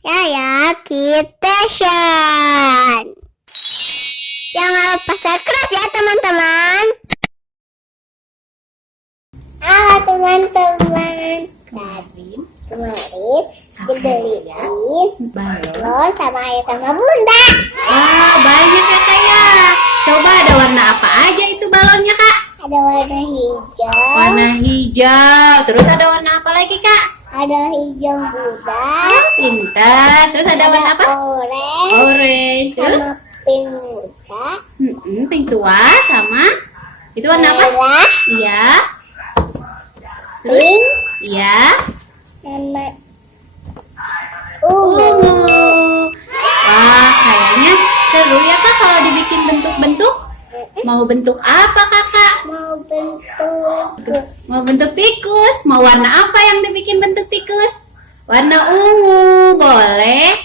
Yaya Kitchen. Jangan lupa subscribe ya teman-teman. Halo teman-teman. Kemarin dibeliin balon sama ayah sama bunda. Wah, banyak ya Kak ya. Coba ada warna apa aja itu balonnya Kak? Ada warna hijau. Warna hijau. Terus ada warna apa lagi Kak? Ada hijau muda. Pintar. Terus ada warna apa? Orange. Orange. Terus Sama pink muda. pink tua sama itu warna apa? Merah. Iya. Terus Pink. iya. Sama Ungu. Wah, kayaknya seru ya Kak kalau dibikin bentuk-bentuk. Mau bentuk apa Kakak? mau bentuk Mau bentuk tikus. Mau warna apa yang dibikin bentuk tikus? Warna ungu, boleh.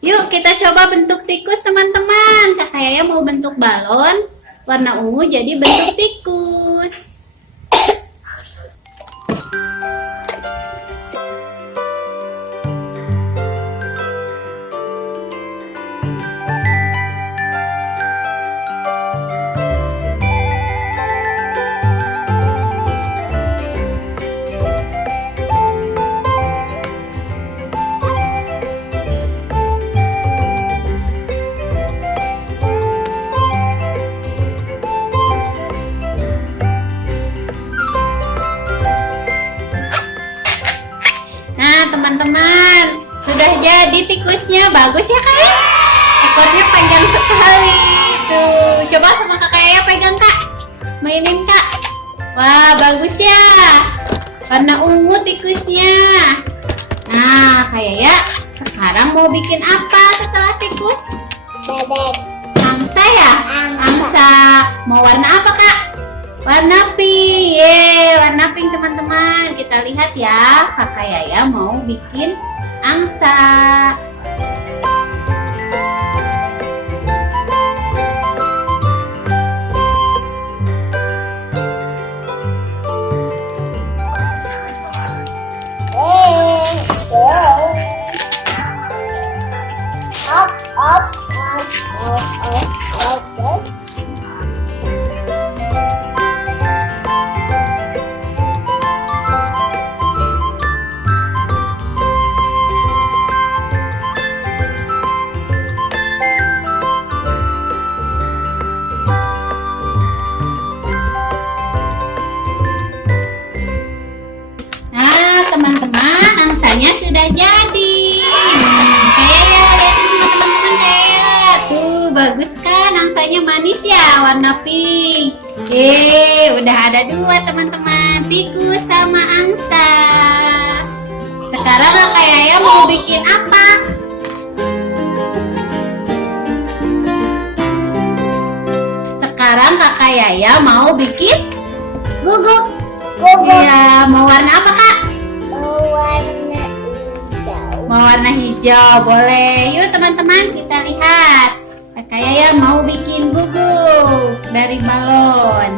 Yuk kita coba bentuk tikus teman-teman. Kakak Yaya mau bentuk balon warna ungu jadi bentuk tikus. Nah teman-teman, sudah jadi tikusnya. Bagus ya Kak? Ekornya panjang sekali. Tuh, coba sama Kakak Yaya pegang Kak. Mainin Kak. Wah, bagus ya. Warna ungu tikusnya. Nah, Kak Yaya sekarang mau bikin apa setelah tikus? bebek. Angsa ya? Angsa. Mau warna apa Kak? Warna pink. Yeay, warna pink teman-teman. Kita lihat ya, Kakak Yaya mau bikin angsa. Nah, teman-teman, angsanya sudah jadi. Kayak ya, lihatin teman-teman kayak. Tuh, bagus kan angsanya, manis ya, warna pink. Udah ada dua teman-teman, tikus sama angsa. Sekarang Kakak Yaya mau bikin apa? Sekarang Kakak Yaya mau bikin guguk. Iya, mau warna apa Kak? Warna hijau. Mau warna hijau, boleh. Yuk teman-teman kita lihat. Kakak Yaya mau bikin guguk dari balon.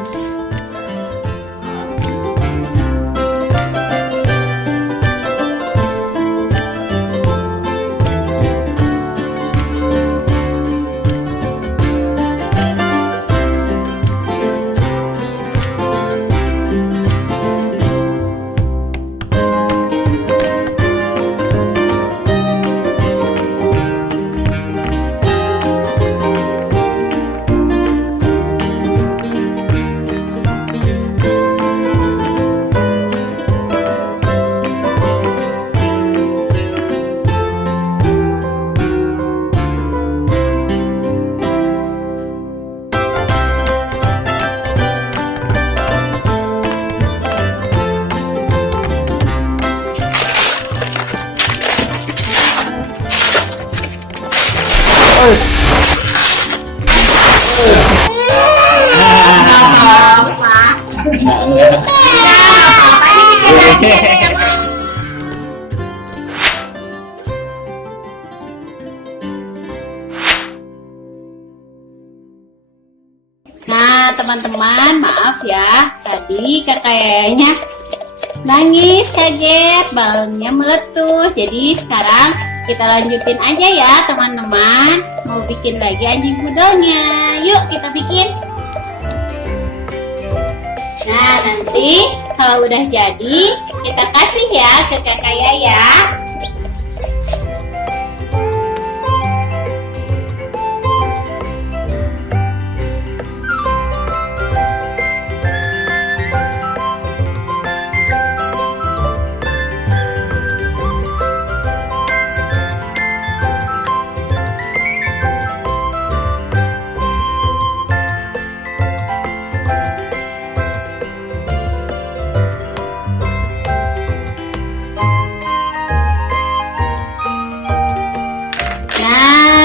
Nah teman-teman, maaf ya, tadi kakak Yayanya nangis kaget, balonnya meletus. Jadi sekarang Kita lanjutin aja ya teman-teman. Mau bikin lagi anjing pudelnya. Yuk kita bikin. Nah nanti kalau udah jadi kita kasih ya ke kakak Yaya.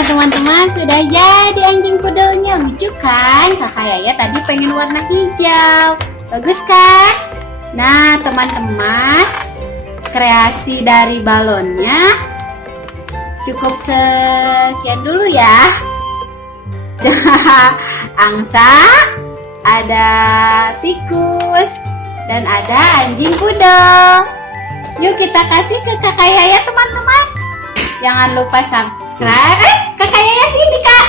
Teman-teman sudah jadi anjing pudelnya. Lucu kan? Kakak Yaya tadi pengen warna hijau. Bagus kan? Nah teman-teman, kreasi dari balonnya cukup sekian dulu ya. Angsa, ada tikus, dan ada anjing pudel. Yuk kita kasih ke kakak Yaya teman-teman. Jangan lupa subscribe. Kakak Yaya sini kak.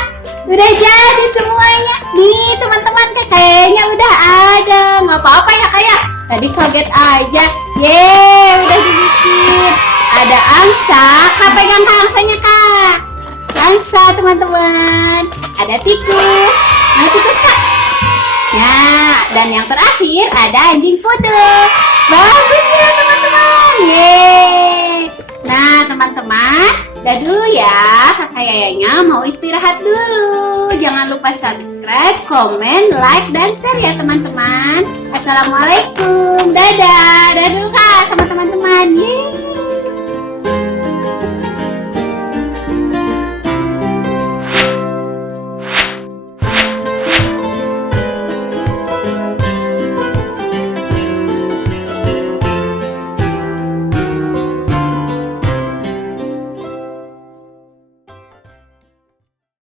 Udah jadi semuanya. Nih teman-teman, kakak Yayanya udah ada. Nggak apa-apa ya kak ya. Tadi kaget aja. Yeay, udah sedikit. Ada angsa. Kak pegang kak angsanya kak. Angsa teman-teman. Ada tikus. Mana tikus kak? Nah, dan yang terakhir ada anjing pudel. Bagus ya teman-teman. Yeay. Nah teman-teman, udah dulu ya, kakak Yayanya mau istirahat dulu. Jangan lupa subscribe, komen, like, dan share ya teman-teman. Assalamualaikum, dadah. Dadah dulu kak sama teman-teman. Yeay.